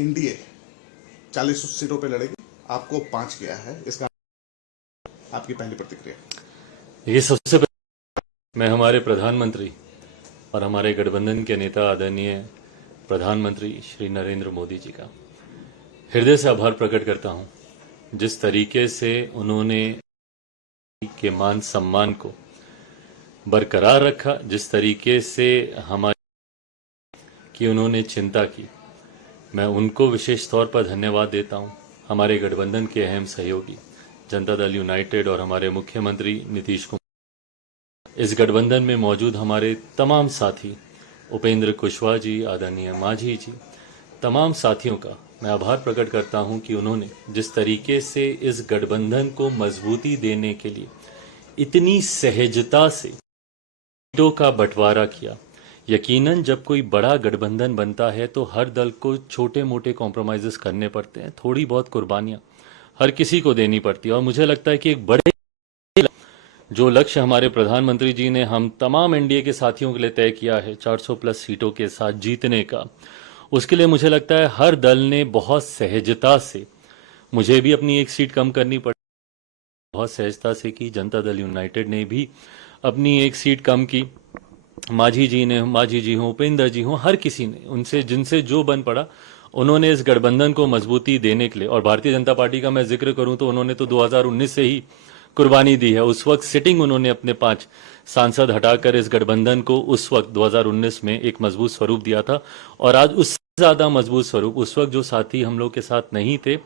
NDA 40 सीटों पे लड़ेगी, आपको 5 गया है, इसका आपकी पहली प्रतिक्रिया। ये सबसे पहले मैं हमारे प्रधानमंत्री और हमारे गठबंधन के नेता आदरणीय प्रधानमंत्री श्री नरेंद्र मोदी जी का हृदय से आभार प्रकट करता हूं। जिस तरीके से उन्होंने के मान सम्मान को बरकरार रखा, जिस तरीके से हमारी की उन्होंने चिंता की, मैं उनको विशेष तौर पर धन्यवाद देता हूं। हमारे गठबंधन के अहम सहयोगी जनता दल यूनाइटेड और हमारे मुख्यमंत्री नीतीश कुमार, इस गठबंधन में मौजूद हमारे तमाम साथी उपेंद्र कुशवाहा जी, आदरणीय मांझी जी, तमाम साथियों का मैं आभार प्रकट करता हूं कि उन्होंने जिस तरीके से इस गठबंधन को मजबूती देने के लिए इतनी सहजता से सीटों का बंटवारा किया। यकीनन जब कोई बड़ा गठबंधन बनता है तो हर दल को छोटे मोटे कॉम्प्रोमाइजेस करने पड़ते हैं, थोड़ी बहुत कुर्बानियां हर किसी को देनी पड़ती है। और मुझे लगता है कि एक बड़े जो लक्ष्य हमारे प्रधानमंत्री जी ने हम तमाम एनडीए के साथियों के लिए तय किया है 400 प्लस सीटों के साथ जीतने का, उसके लिए मुझे लगता है हर दल ने बहुत सहजता से, मुझे भी अपनी एक सीट कम करनी पड़ी, बहुत सहजता से की। जनता दल यूनाइटेड ने भी अपनी एक सीट कम की। मांझी जी हों, उपेंद्र जी हों, हर किसी ने उनसे जिनसे जो बन पड़ा उन्होंने इस गठबंधन को मजबूती देने के लिए। और भारतीय जनता पार्टी का मैं जिक्र करूं तो उन्होंने तो 2019 से ही कुर्बानी दी है। उस वक्त सिटिंग उन्होंने अपने 5 सांसद हटाकर इस गठबंधन को उस वक्त 2019 में एक मजबूत स्वरूप दिया था। और आज उससे ज्यादा मजबूत स्वरूप, उस वक्त जो साथी हम लोग के साथ नहीं थे,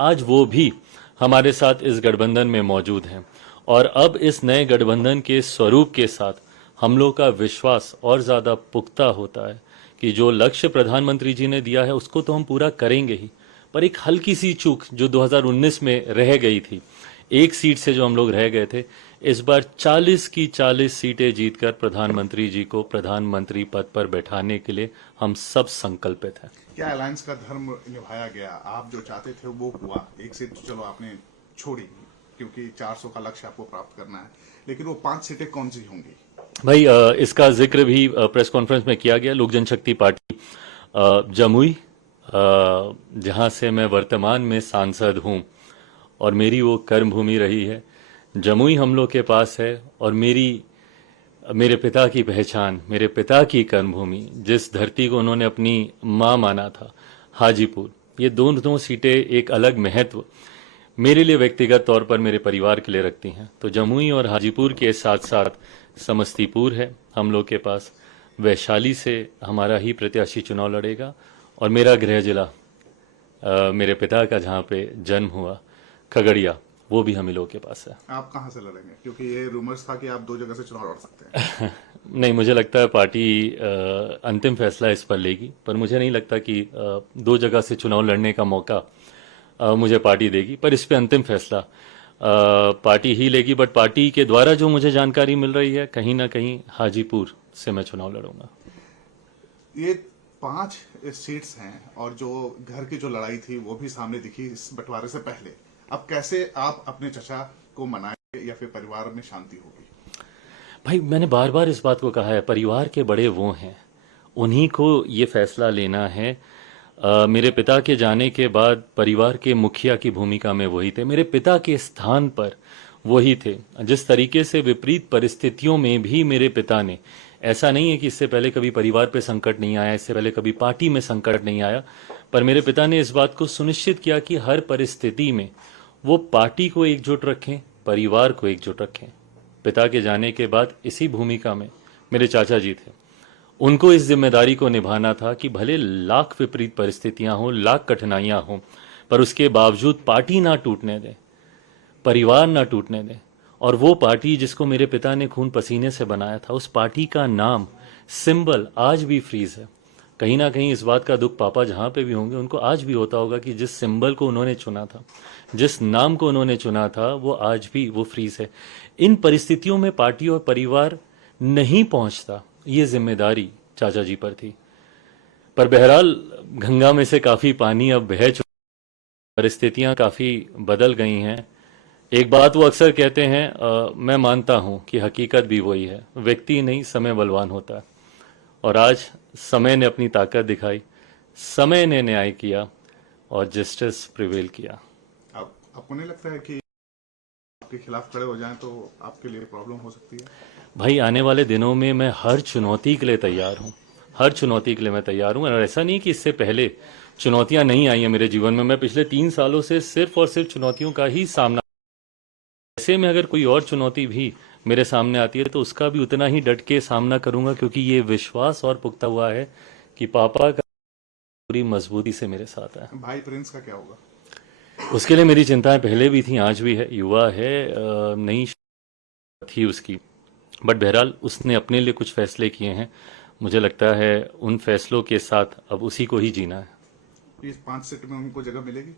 आज वो भी हमारे साथ इस गठबंधन में मौजूद हैं। और अब इस नए गठबंधन के स्वरूप के साथ हम लोग का विश्वास और ज्यादा पुख्ता होता है कि जो लक्ष्य प्रधानमंत्री जी ने दिया है उसको तो हम पूरा करेंगे ही, पर एक हल्की सी चूक जो 2019 में रह गई थी, एक सीट से जो हम लोग रह गए थे, इस बार 40 की 40 सीटें जीतकर प्रधानमंत्री जी को प्रधानमंत्री पद पर बैठाने के लिए हम सब संकल्पित हैं। क्या अलायंस का धर्म निभाया गया? आप जो चाहते थे वो हुआ, एक सीट तो चलो आपने छोड़ी क्योंकि 400 का लक्ष्य आपको प्राप्त करना है, लेकिन वो 5 सीटें कौन सी होंगी? भाई, इसका जिक्र भी प्रेस कॉन्फ्रेंस में किया गया। लोक जनशक्ति पार्टी जमुई, जहां से मैं वर्तमान में सांसद हूं और मेरी वो कर्म भूमि रही है, जमुई हम लोग के पास है। और मेरे पिता की पहचान, मेरे पिता की कर्मभूमि, जिस धरती को उन्होंने अपनी मां माना था, हाजीपुर, ये दोनों सीटें एक अलग महत्व मेरे लिए व्यक्तिगत तौर पर, मेरे परिवार के लिए रखती हैं। तो जमुई और हाजीपुर के साथ साथ समस्तीपुर है हम लोग के पास। वैशाली से हमारा ही प्रत्याशी चुनाव लड़ेगा। और मेरा गृह जिला, मेरे पिता का जहाँ पे जन्म हुआ, खगड़िया, वो भी हम ही लोग के पास है। आप कहां से लड़ेंगे? क्योंकि ये रूमर्स था कि आप 2 जगह से चुनाव लड़ सकते हैं। नहीं, मुझे लगता है पार्टी अंतिम फैसला इस पर लेगी, पर मुझे नहीं लगता कि 2 जगह से चुनाव लड़ने का मौका मुझे पार्टी देगी। पर इस पे अंतिम फैसला पार्टी ही लेगी। बट पार्टी के द्वारा जो मुझे जानकारी मिल रही है, कहीं ना कहीं हाजीपुर से मैं चुनाव लड़ूंगा। ये 5 सीट्स हैं और जो घर की जो लड़ाई थी वो भी सामने दिखी इस बंटवारे से पहले। अब कैसे आप अपने चचा को मनाएंगे या फिर परिवार में शांति होगी? भाई, मैंने बार बार इस बात को कहा है, परिवार के बड़े वो हैं, उन्हीं को ये फैसला लेना है। मेरे पिता के जाने के बाद परिवार के मुखिया की भूमिका में वही थे, मेरे पिता के स्थान पर वही थे। जिस तरीके से विपरीत परिस्थितियों में भी मेरे पिता ने, ऐसा नहीं है कि इससे पहले कभी परिवार पे संकट नहीं आया, इससे पहले कभी पार्टी में संकट नहीं आया, पर मेरे पिता ने इस बात को सुनिश्चित किया कि हर परिस्थिति में वो पार्टी को एकजुट रखें, परिवार को एकजुट रखें। पिता के जाने के बाद इसी भूमिका में मेरे चाचा जी थे। उनको इस जिम्मेदारी को निभाना था कि भले लाख विपरीत परिस्थितियां हों, लाख कठिनाइयां हों, पर उसके बावजूद पार्टी ना टूटने दें, परिवार ना टूटने दें। और वो पार्टी जिसको मेरे पिता ने खून पसीने से बनाया था, उस पार्टी का नाम, सिंबल आज भी फ्रीज है। कहीं ना कहीं इस बात का दुख पापा जहां पे भी होंगे उनको आज भी होता होगा कि जिस सिंबल को उन्होंने चुना था, जिस नाम को उन्होंने चुना था, वो आज भी वो फ्रीज है। इन परिस्थितियों में पार्टी और परिवार नहीं पहुंचता, ये जिम्मेदारी चाचा जी पर थी। पर बहरहाल गंगा में से काफी पानी अब बह चुका, परिस्थितियां काफी बदल गई हैं। एक बात वो अक्सर कहते हैं, मैं मानता हूं कि हकीकत भी वही है, व्यक्ति नहीं समय बलवान होता है। और आज समय ने अपनी ताकत दिखाई, समय ने न्याय किया, और जस्टिस प्रिवेल किया। अब आपको नहीं लगता है कि आपके खिलाफ खड़े हो जाएं तो आपके लिए प्रॉब्लम हो सकती है? भाई आने वाले दिनों में मैं हर चुनौती के लिए तैयार हूँ, हर चुनौती के लिए मैं तैयार हूँ। और ऐसा नहीं कि इससे पहले चुनौतियां नहीं आई हैं मेरे जीवन में। मैं पिछले 3 सालों से सिर्फ और सिर्फ चुनौतियों का ही सामना। ऐसे में अगर कोई और चुनौती भी मेरे सामने आती है तो उसका भी उतना ही डट के सामना करूंगा, क्योंकि ये विश्वास और पुख्ता हुआ है कि पापा का पूरी मजबूती से मेरे साथ है। भाई प्रिंस का क्या होगा? उसके लिए मेरी चिंताएं पहले भी थी, आज भी है। युवा है, नई थी उसकी, बट बहरहाल उसने अपने लिए कुछ फैसले किए हैं। मुझे लगता है उन फैसलों के साथ अब उसी को ही जीना है। इस 5 सीट में उनको जगह मिलेगी?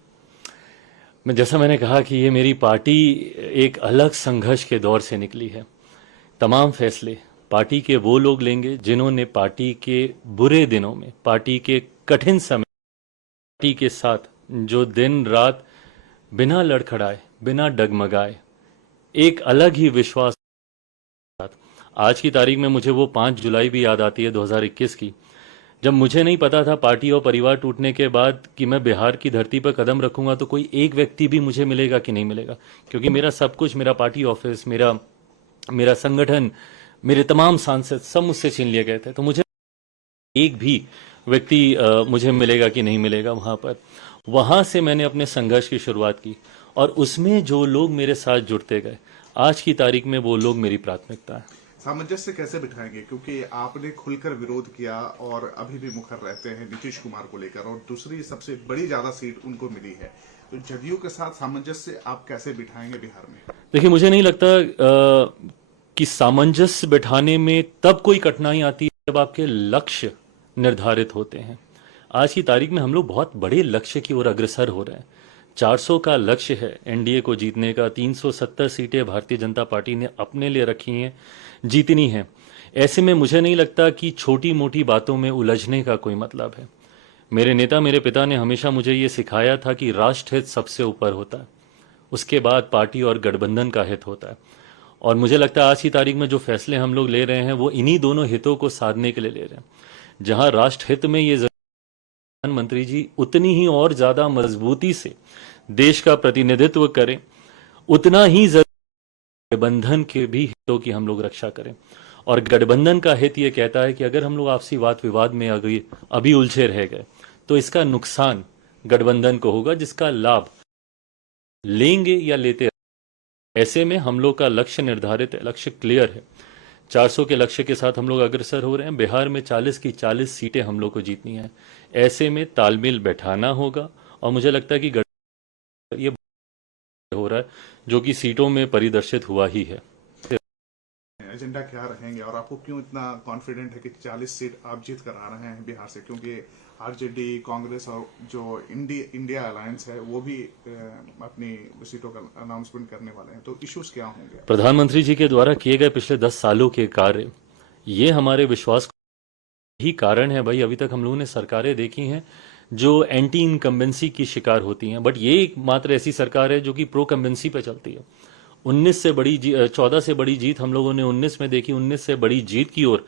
जैसा मैंने कहा कि ये मेरी पार्टी एक अलग संघर्ष के दौर से निकली है। तमाम फैसले पार्टी के वो लोग लेंगे जिन्होंने पार्टी के बुरे दिनों में, पार्टी के कठिन समय, पार्टी के साथ जो दिन रात बिना लड़खड़ाए, बिना डगमगाए, एक अलग ही विश्वास। आज की तारीख में मुझे वो 5 जुलाई भी याद आती है 2021 की, जब मुझे नहीं पता था पार्टी और परिवार टूटने के बाद कि मैं बिहार की धरती पर कदम रखूंगा तो कोई एक व्यक्ति भी मुझे मिलेगा कि नहीं मिलेगा। क्योंकि मेरा सब कुछ, मेरा पार्टी ऑफिस, मेरा संगठन, मेरे तमाम सांसद सब मुझसे छीन लिए गए थे। तो मुझे एक भी व्यक्ति मुझे मिलेगा कि नहीं मिलेगा वहां पर। वहां से मैंने अपने संघर्ष की शुरुआत की और उसमें जो लोग मेरे साथ जुड़ते गए, आज की तारीख में वो लोग मेरी प्राथमिकता है। सामंजस्य कैसे बिठाएंगे, क्योंकि आपने खुलकर विरोध किया और अभी भी मुखर रहते हैं नीतीश कुमार को लेकर, और दूसरी सबसे बड़ी ज्यादा सीट उनको मिली है, तो जदयू के साथ सामंजस्य आप कैसे बिठाएंगे बिहार में? देखिए, मुझे नहीं लगता कि सामंजस्य बिठाने में तब कोई कठिनाई आती है जब आपके लक्ष्य निर्धारित होते हैं। आज की तारीख में हम लोग बहुत बड़े लक्ष्य की ओर अग्रसर हो रहे हैं। 400 का लक्ष्य है एनडीए को जीतने का। 370 सीटें भारतीय जनता पार्टी ने अपने लिए रखी हैं, जीतनी है। ऐसे में मुझे नहीं लगता कि छोटी मोटी बातों में उलझने का कोई मतलब है। मेरे नेता, मेरे पिता ने हमेशा मुझे ये सिखाया था कि राष्ट्र हित सबसे ऊपर होता है, उसके बाद पार्टी और गठबंधन का हित होता है। और मुझे लगता है आज की तारीख में जो फैसले हम लोग ले रहे हैं वो इन्हीं दोनों हितों को साधने के लिए ले रहे हैं। जहां राष्ट्र हित में ये प्रधानमंत्री जी उतनी ही और ज्यादा मजबूती से देश का प्रतिनिधित्व करें, उतना ही गठबंधन के भी हितों की हम लोग रक्षा करें। और गठबंधन का हित ये कहता है कि अगर हम लोग आपसी वाद विवाद में अभी उलझे रह गए तो इसका नुकसान गठबंधन को होगा, जिसका लाभ लेंगे या लेते। ऐसे में हम लोग का लक्ष्य निर्धारित है, लक्ष्य क्लियर है। 400 के लक्ष्य के साथ हम लोग अग्रसर हो रहे हैं। बिहार में 40 की 40 सीटें हम लोग को जीतनी है। ऐसे में तालमेल बैठाना होगा और मुझे लगता है कि ये हो रहा है जो कि सीटों में परिदर्शित हुआ ही है। एजेंडा क्या रहेंगे और आपको क्यों इतना कॉन्फिडेंट है कि 40 सीट आप जीत कर आ रहे हैं बिहार से? क्योंकि आरजेडी, कांग्रेस और जो इंडिया अलायंस है वो भी अपनी सीटों का अनाउंसमेंट करने वाले हैं, तो इश्यूज क्या होंगे? प्रधानमंत्री जी के द्वारा किए गए पिछले 10 सालों के कार्य, ये हमारे विश्वास ही कारण है। भाई, अभी तक हम लोगों ने सरकारें देखी हैं जो एंटी इनकम्बेंसी की शिकार होती हैं, बट ये एकमात्र ऐसी सरकार है जो कि प्रो कम्बेंसी पे चलती है। 14 से बड़ी जीत हम लोगों ने 19 में देखी। 19 से बड़ी जीत की ओर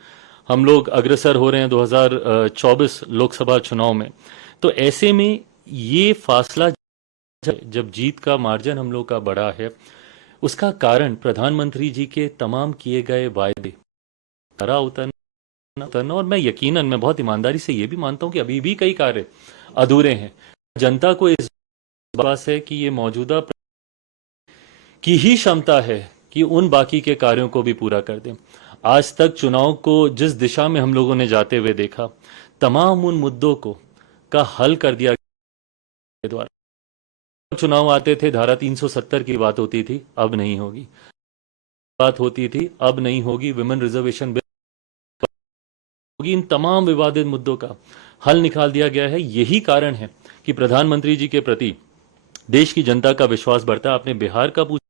हम लोग अग्रसर हो रहे हैं 2024 लोकसभा चुनाव में। तो ऐसे में ये फासला, जब जीत का मार्जिन हम लोग का बड़ा है, उसका कारण प्रधानमंत्री जी के तमाम किए गए वायदे खरा उतरना। और मैं बहुत ईमानदारी से ये भी मानता हूं कि अभी भी कई कार्य अधूरे हैं। जनता को इस बात है कि ये मौजूदा की ही क्षमता है कि उन बाकी के कार्यों को भी पूरा कर दें। आज तक चुनाव को जिस दिशा में हम लोगों ने जाते हुए देखा, तमाम उन मुद्दों को का हल कर दिया गया द्वारा। चुनाव आते थे, धारा 370 की बात होती थी, अब नहीं होगी। बात होती थी, अब नहीं होगी। विमेन रिजर्वेशन बिल होगी। इन तमाम विवादित मुद्दों का हल निकाल दिया गया है। यही कारण है कि प्रधानमंत्री जी के प्रति देश की जनता का विश्वास बढ़ता है। आपने बिहार का पूछा,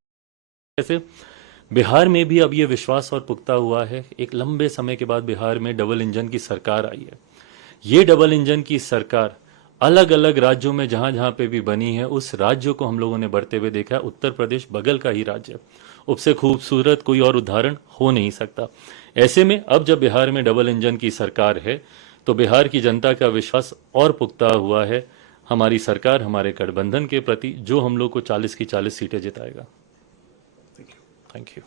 कैसे बिहार में भी अब ये विश्वास और पुख्ता हुआ है। एक लंबे समय के बाद बिहार में डबल इंजन की सरकार आई है। ये डबल इंजन की सरकार अलग अलग राज्यों में जहां जहां पे भी बनी है, उस राज्य को हम लोगों ने बढ़ते हुए देखा है। उत्तर प्रदेश बगल का ही राज्य है, उससे खूबसूरत कोई और उदाहरण हो नहीं सकता। ऐसे में अब जब बिहार में डबल इंजन की सरकार है तो बिहार की जनता का विश्वास और पुख्ता हुआ है। हमारी सरकार हमारे गठबंधन के प्रति जो हम लोग को 40 की 40 सीटें जिताएगा। Thank you. Thank you.